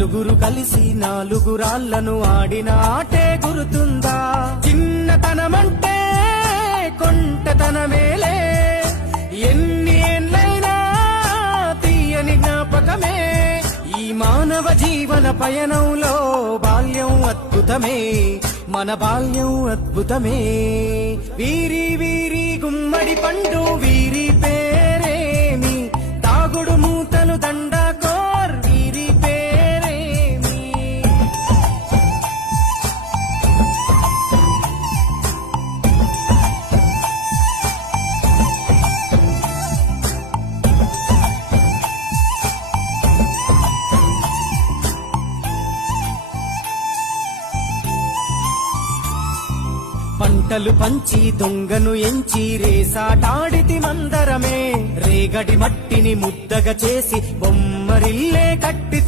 నలుగురు కలిసి నాలుగు రాళ్లను ఆడిన ఆటే గుర్తుందా? చిన్నతనమంటే కొంటతనమేలే, ఎన్ని ఏళ్ళైనా తీయని జ్ఞాపకమే. ఈ మానవ జీవన పయనంలో బాల్యం అద్భుతమే, మన బాల్యం అద్భుతమే. వీరి వీరి గుమ్మడి పండు వీరి పేరేమి, తాగుడు మూతలు దండాకోర్ వీరి పేరేమి. పంటలు పంచి దొంగను ఎంచి రేసాటాడితి మందరమే, రేగడి మట్టిని ముద్దగా చేసి బొమ్మరిల్లే కట్టి